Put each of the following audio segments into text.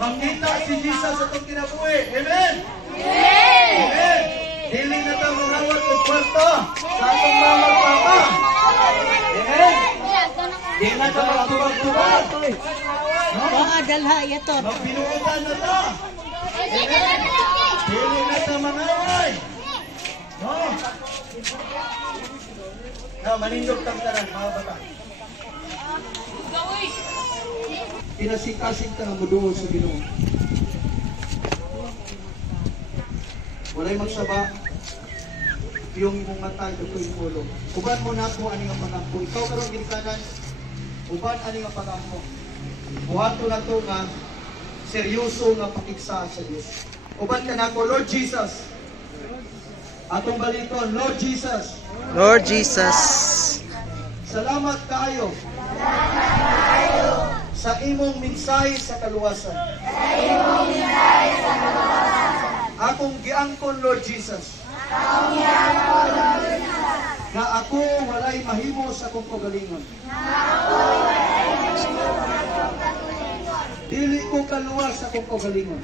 Makita si Jesus sa itong kinabuhi. Amen? Amen! Amen! Dili na ito manghawat o kwarto sa atong mama at papa. Amen? Dili na ito magtubag-tubag. Dalha ito. Magbinuutan na ito. Amen? Dili na ito mangaway. No? Na, manindog tangtaran, mga bata. Pinasing-kasing ka ng muduol sa Ginoo. Walay magsaba, yung imong matay ito yung ulo. Uban mo na ako ani nga pagampo. Ikaw karong ginikanan, uban ani nga pagampo. Buhato na to nga seryoso nga pakigsa sa Dios. Uban ka na ako, Lord Jesus. Atong baliton, Lord Jesus. Lord Jesus, Salamat kayo. Sa imong mensahe sa kaluwasan. Akong giangkon, Lord Jesus. Na ako walay mahimo sa akong kagalingon. Dili ko kaluwas sa akong kagalingon.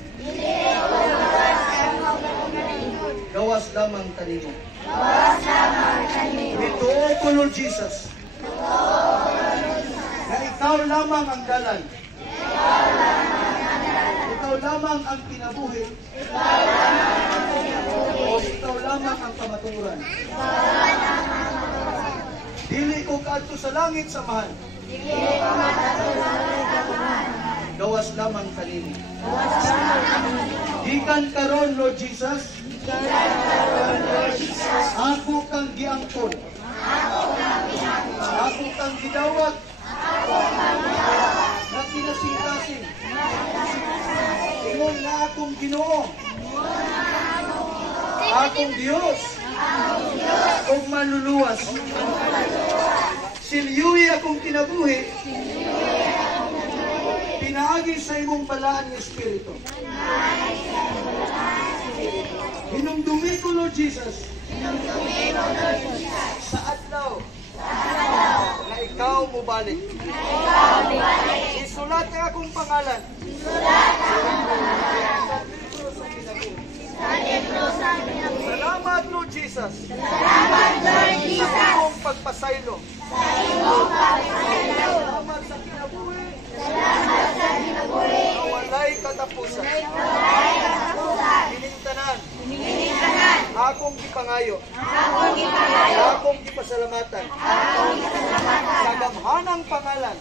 Gawas lamang kanimo. Bituo ko, Lord Jesus. Na ikaw lamang ang dalan. Ikaw lamang ang kinabuhi. O ikaw lamang ang kamaturan. Dili ko kaadto sa langit samahan. Gawas lamang kanimo. Gikan karon, Lord Jesus. Ako kang giangkon. Ako kang gidawat. Na kinasing-kasing. Ingon na akong Ginoo. Akong Diyos. Ug manluluwas. Silyuhi akong kinabuhi. Pinaagi sa imong balaan ng Espiritu. Hinumdumi ko, Lord Jesus. Sa adlaw. Na ikaw mo balik. Isulat ang akong pangalan. Salamat, Lord Jesus. Sa iyong pagpasaylo. Salamat sa kinabuhi. Na walay katapusan. Hinintanan. Akong gipangayo. Akong gipasalamatan. Sa gamhanang pangalan